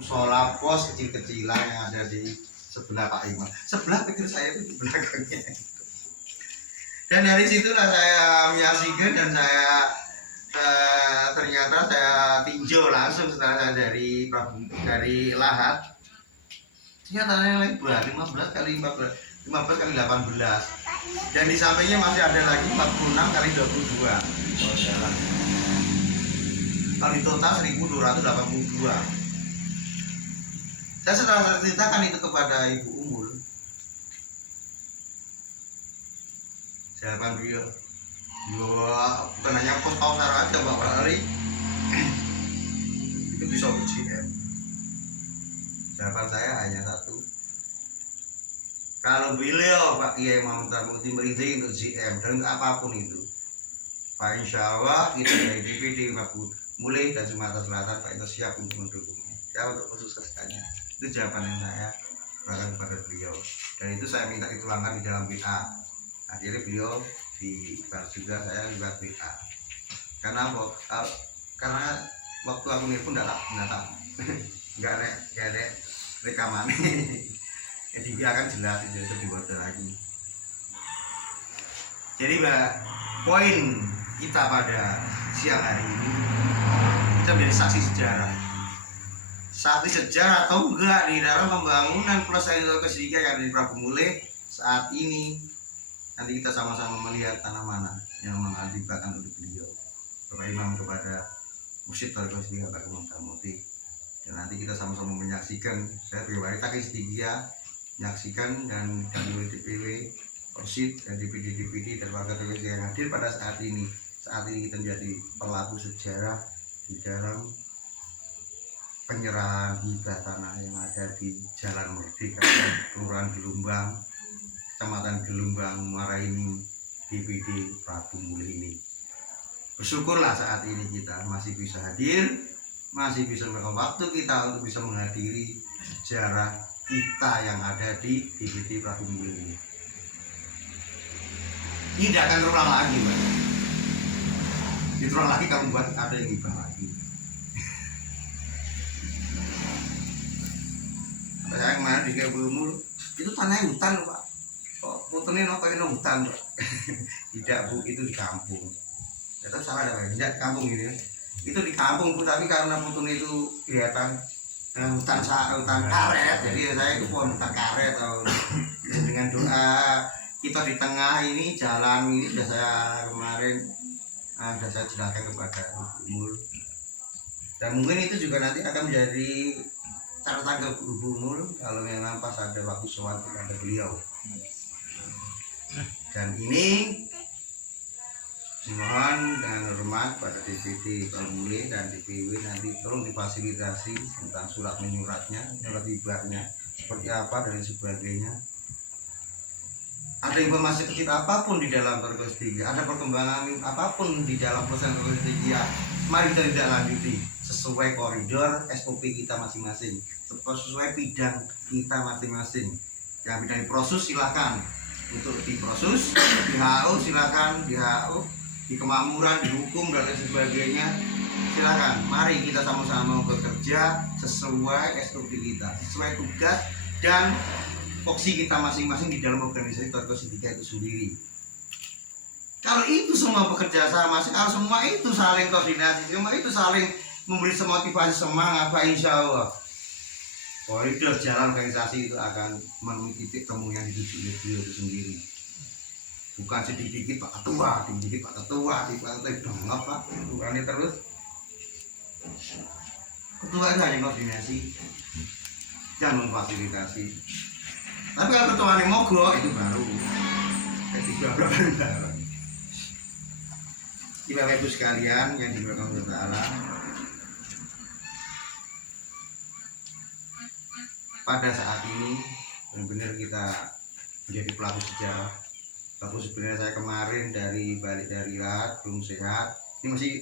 musola pos kecil-kecilan yang ada di sebelah Pak Imam. Sebelah pikir saya itu di belakangnya. Dan dari situlah saya menyaksikan dan saya ternyata saya tinjau langsung setelah saya dari Lahat. Ternyata lebar 15 kali 14, 15 kali 18. Dan di sampingnya masih ada lagi 46 kali 22. Oh, jalan. Kalau di total 1282. Dan setelah saya ceritakan itu kepada Ibu Umul, jawaban beliau, bukan hanya pos pausar aja Pak Wali, itu bisa ujian. Jawaban saya hanya satu. Kalau beliau Pak Kiai Muhammad Mukti merintih untuk GM dan untuk apapun itu, Pak Insya Allah kita dari DPD mulai dari Sumatera Selatan Pak itu siap untuk mendukungnya, siap untuk mensukseskannya. Itu jawaban yang saya berikan kepada beliau. Dan itu saya minta dituangkan di dalam WA. Akhirnya beliau dibalas juga, saya juga WA. Karena apa? Karena waktu aku nelpon nggak ada rekaman. Jadi akan jelas itu dibuat lagi. Jadi Mbak, poin kita pada siang hari ini, kita menjadi saksi sejarah. Saksi sejarah atau enggak di dalam pembangunan pelestarian kesedihan yang ada di Prabu Muleh saat ini. Nanti kita sama-sama melihat tanah mana yang mengakibatkan untuk beliau Bapak Imam kepada Mursyid Thariqah Siddiqiyah Pak Muhammad Mukti. Dan nanti kita sama-sama menyaksikan, saya pribadi Taqi Siddiqiyah menyaksikan dan kami DPW Orsid dan DPD dan warga TWC yang hadir pada saat ini kita menjadi pelaku sejarah di dalam penyerahan hibah tanah yang ada di Jalan Merdeka, Kelurahan Gelumbang, Kecamatan Gelumbang, Muaraenim, DPD Prabu Muleh ini. Bersyukurlah saat ini kita masih bisa hadir, masih bisa melakukan waktu kita untuk bisa menghadiri sejarah kita yang ada di DPD Prabu Muleh ini. Tidak akan terulang lagi, Mbak. Diterulang lagi kalau buat ada yang hibah lagi. Saya kemarin di Kebumul itu tanahnya hutan Pak. Kok fotonya pakai hutan Pak? Tidak Bu, itu di kampung. Ya tahu salah ada tidak di kampung ini. Itu di kampung Bu, tapi karena fotonya itu kelihatan hutan karet, jadi saya itu pohon hutan karet atau dengan doa kita di tengah ini jalan ini sudah saya kemarin sudah saya jelaskan kepada Umul. Dan mungkin itu juga nanti akan menjadi catatan ke Bu Umul kalau memang pas ada waktu sholat kepada beliau. Dan ini mohon dengan hormat pada DPD Prabu Muleh dan DPW nanti tolong difasilitasi tentang surat menyuratnya, surat hibahnya seperti apa dan sebagainya. Ada informasi kecil apapun di dalam Thariqah Siddiqiyah, ada perkembangan apapun di dalam proses Thariqah Siddiqiyah, mari kita tidak lanjuti sesuai koridor SOP kita masing-masing, sesuai bidang kita masing-masing. Yang bidang proses silakan untuk diproses, di HO silakan, di HO, di kemakmuran, di hukum dan lain sebagainya silakan. Mari kita sama-sama bekerja sesuai SOP kita, sesuai tugas dan foksi kita masing-masing di dalam organisasi Thariqah Siddiqiyah itu sendiri. Kalau itu semua bekerja sama, kalau semua itu saling koordinasi, semua itu saling memberi motivasi semangat, Pak Insya Allah koridor jalan organisasi itu akan menemui titik temu yang dituju beliau itu sendiri. Bukan sedikit Pak Ketua, sedikit Pak Ketua, di partai dong apa? Bukan terus. Ketua itu hanya koordinasi dan memfasilitasi. Tapi kalau ketuanya mogok itu baru ketiga baru. Bapak Ibu sekalian yang dimuliakan Allah Ta'ala, pada saat ini benar-benar kita menjadi pelaku sejarah. Pelaku sebenarnya saya kemarin balik dari Lahat belum sehat, ini masih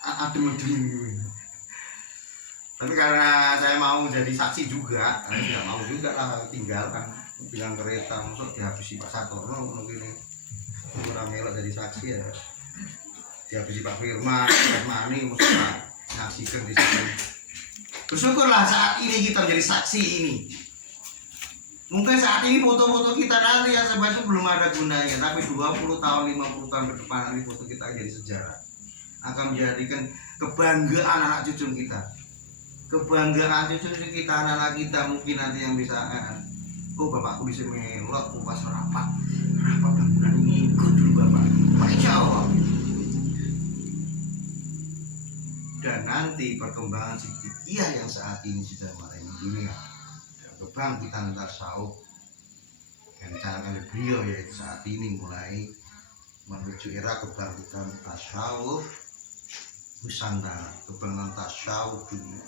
adem-adem. Tapi karena saya mau jadi saksi juga, karena tidak mau juga lah tinggalkan kereta, masuk dihabisi Pak Satorno mungkin kurang melok jadi saksi ya, dihabisi Pak Firman, Pak Mani, masuk nyaksikan di sini. Bersyukurlah saat ini kita menjadi saksi ini. Mungkin saat ini foto-foto kita nanti yang sampai itu belum ada gunanya, tapi 20 tahun, 50 tahun ke depan nanti foto kita jadi sejarah. Akan menjadikan kebanggaan anak cucu kita. Kebanggaan cucu kita, anak-anak kita mungkin nanti yang bisa oh bapakku bisa melok pas rapat bangunan ini ikut dulu bapak. Insya Allah. Dan nanti perkembangan fikih yang saat ini sudah mulai mendunia, kebangkitan tasawuf yang dicanangkan oleh beliau yaitu saat ini mulai menuju era kebangkitan tasawuf Nusantara, kebangkitan tasawuf dunia,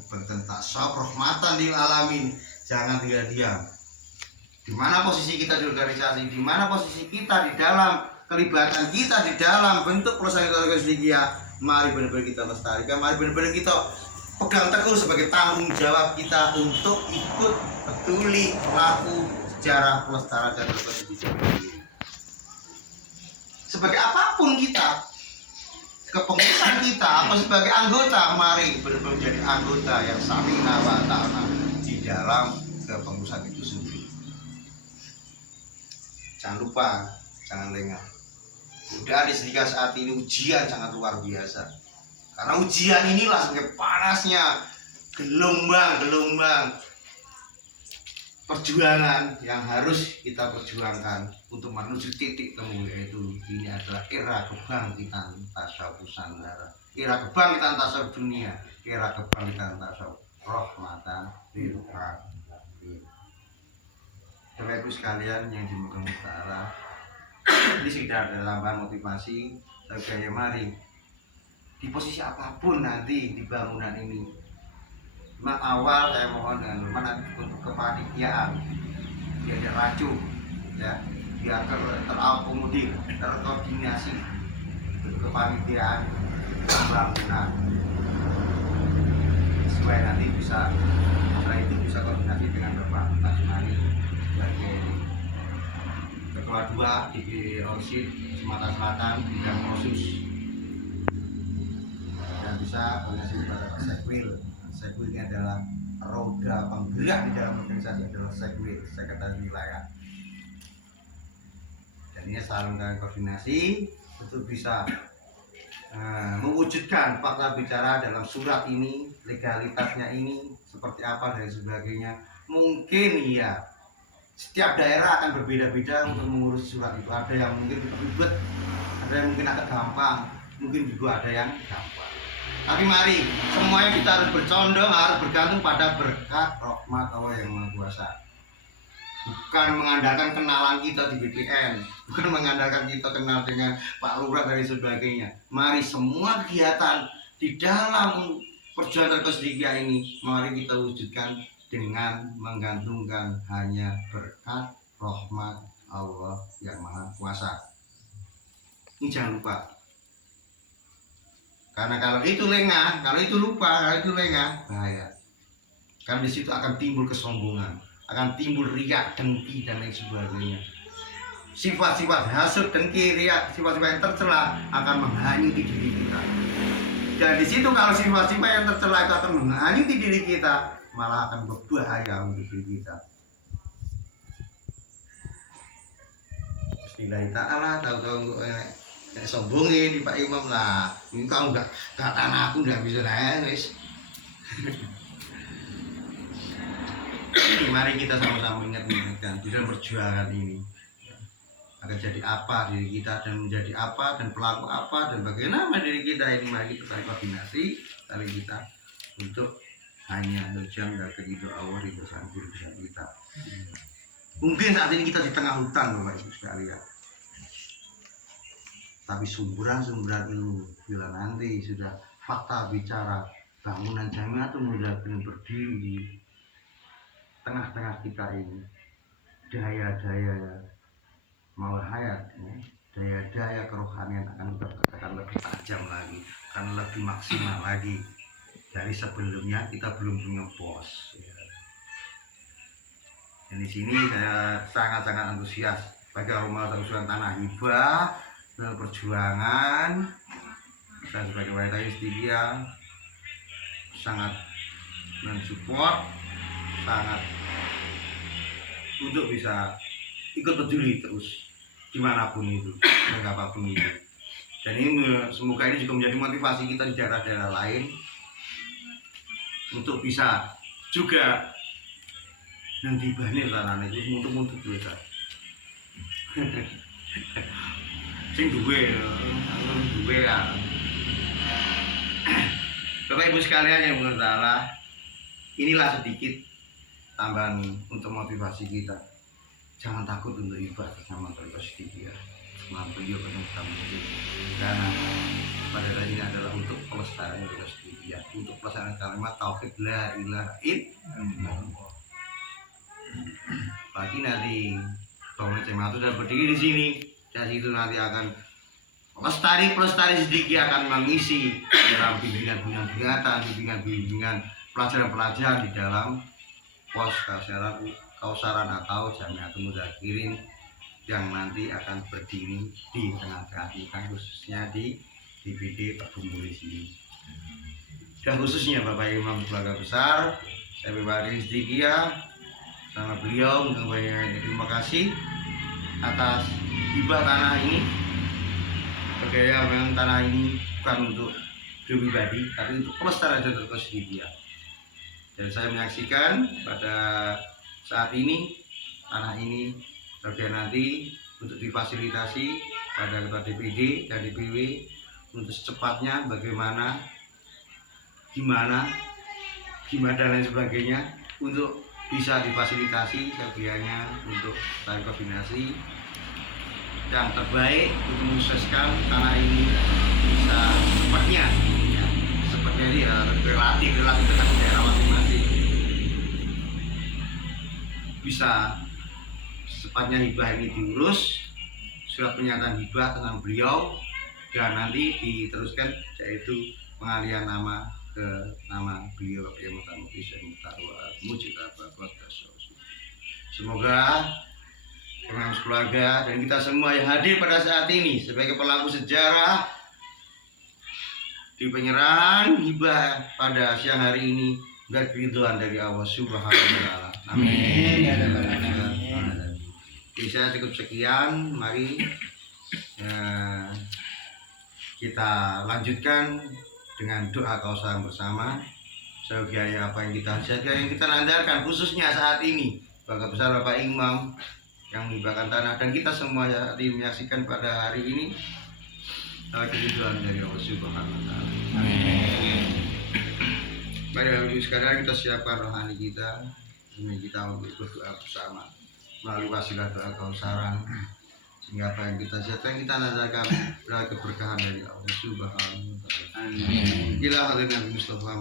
kebangkitan tasawuf rahmatan lil alamin. Jangan tinggal diam. Di mana posisi kita di organisasi, di mana posisi kita di dalam kelibatan kita di dalam bentuk perusahaan organisasi, mari benar-benar kita lestarikan, mari benar-benar kita pegang teguh sebagai tanggung jawab kita untuk ikut peduli pelaku sejarah pelestarian dan pendidikan ini. Sebagai apapun kita, kepengurusan kita, apa sebagai anggota, mari benar-benar menjadi anggota yang samina wa ta'ala di dalam kepengurusan itu sendiri. Jangan lupa, jangan lengah. Udah disediakan saat ini ujian sangat luar biasa. Karena ujian inilah sebagai panasnya gelombang-gelombang perjuangan yang harus kita perjuangkan untuk menuju titik temu, yaitu ini adalah era kebangkitan tasawuf Nusantara, era kebangkitan tasawuf dunia, era kebangkitan tasawuf rahmatan lil alamin. Bapak Ibu sekalian yang di Mekah Utara, ini sudah ada lamban motivasi sebagai mari di posisi apapun nanti di bangunan ini. Memang awal saya mohon dengan hormat untuk kepanitiaan, biar ada racun, ya, biar terakomodir, terkoordinasi untuk kepanitiaan bangunan, supaya nanti bisa setelah itu bisa koordinasi dengan Bapak Tasmani sebagai ketua 2 di Orsid Sumatera Selatan bidang Osus, dan bisa koordinasi kepada Pak Sekwil. Sekwil ini adalah roda penggerak di dalam organisasi, adalah Sekwil, sekretaris wilayah. Dan ini selalu dengan koordinasi untuk bisa mewujudkan fakta bicara dalam surat ini, legalitasnya ini seperti apa dan sebagainya. Mungkin ya setiap daerah akan berbeda-beda untuk mengurus surat itu. Ada yang mungkin ribet, ada yang mungkin agak gampang, mungkin juga ada yang gampang. Tapi mari semuanya kita harus bercondong, harus bergantung pada berkat rahmat Allah yang Maha Kuasa. Bukan mengandalkan kenalan kita di BPN, bukan mengandalkan kita kenal dengan Pak Lurah dan sebagainya. Mari semua kegiatan di dalam perjuangan kesedikian ini, mari kita wujudkan dengan menggantungkan hanya berkat rahmat Allah yang Maha Kuasa. Ini jangan lupa. Karena kalau itu lengah, kalau itu lupa, kalau itu lengah, bahaya. Karena di situ akan timbul kesombongan, akan timbul riak, dengki dan lain sebagainya. Sifat-sifat hasud, dengki, riak, sifat-sifat yang tercela akan menghanyuti diri kita. Dan di situ kalau sifat-sifat yang tercela itu akan menghanyuti diri kita, malah akan berbahaya untuk diri kita. Bismillahirrahmanirrahim. Tahu-tahu sombongin di Pak Imam lah. Ini kau enggak tanah aku enggak bisa nangis. Mari kita sama-sama ingat-ingatkan di dalam perjuangan ini akan jadi apa diri kita dan menjadi apa dan pelaku apa dan bagaimana diri kita ini. Mari kita koordinasi kali kita untuk hanya tujuan dan ridho Allah, ridho sang guru kita. Mungkin saat ini kita di tengah hutan Bapak Ibu sekalian, tapi sumberan-sumberan ilmu bila nanti sudah fakta bicara bangunan jamiah itu mulai berdiri di tengah-tengah kita ini, daya-daya mawahayat, daya-daya kerohanian akan lebih tajam lagi, akan lebih maksimal lagi dari sebelumnya. Kita belum punya bos. Dan di sini saya sangat-sangat antusias bagi Rumah Usulan Tanah Hibah dalam perjuangan. Saya sebagai wanita Yustidia sangat mensupport sangat untuk bisa ikut peduli terus dimanapun itu dan apapun itu. Dan ini semoga ini juga menjadi motivasi kita di daerah-daerah lain untuk bisa juga nanti banyak tanah itu untuk bisa sing duwe kan. Bapak Ibu sekalian yang bersalah, inilah sedikit tambahan untuk motivasi kita. Jangan takut untuk ibadah sama terus dia. Mampu beliau penuh karena pada hari ini adalah untuk pelestarian terus dia, untuk pelestarian kalimat tauhid la ilaha illallah. Bagi nanti bangunan jemaah itu sudah berdiri di sini, dan itu nanti akan pelestari sedikit akan mengisi dalam bimbingan kegiatan, bimbingan pelajaran-pelajaran di dalam pos kausaran atau Jamiatul Mudzakirin yang nanti akan berdiri di tengah-tengah kita, khususnya di DPD Pergumulis ini. Dan khususnya Bapak Imam Keluarga Besar, saya pribadi sedikit sama beliau untuk banyak terima kasih atas hibah tanah ini. Bagaimana memang tanah ini bukan untuk pribadi, tapi untuk pelestarian terus dia. Dan saya menyaksikan pada saat ini tanah ini bagian nanti untuk difasilitasi pada ketua DPD dan DPW untuk secepatnya bagaimana, gimana dan lain sebagainya untuk bisa difasilitasi sebiayanya untuk saling koordinasi yang terbaik untuk mensukseskan tanah ini bisa sepertinya ini ya, relatif dengan daerah masing-masing bisa secepatnya hibah ini diurus, surat pernyataan hibah tentang beliau dan nanti diteruskan yaitu pengalihan nama ke nama beliau yang bisa semoga dengan keluarga dan kita semua yang hadir pada saat ini sebagai pelaku sejarah di penyerahan hibah pada siang hari ini berkeridhaan dari Allah Subhanahu wa taala. Amin. Jadi saya cukup sekian, mari kita lanjutkan dengan doa kausaran bersama. Sebagai apa yang kita jaga, yang kita nandarkan khususnya saat ini Bapak Besar Bapak Imam yang menghibahkan tanah dan kita semua yang menyaksikan pada hari ini keridhaan dari Allah Subhanahu wa taala. Amin. Mari sekarang kita siapkan rohani kita untuk berdoa bersama melalui wasilah doa kausaran sehingga apa yang kita jadikan kita nazarkan berkeberkahan dari Allah Subhanahu wa taala. Amin. Ila hadirin Mustafa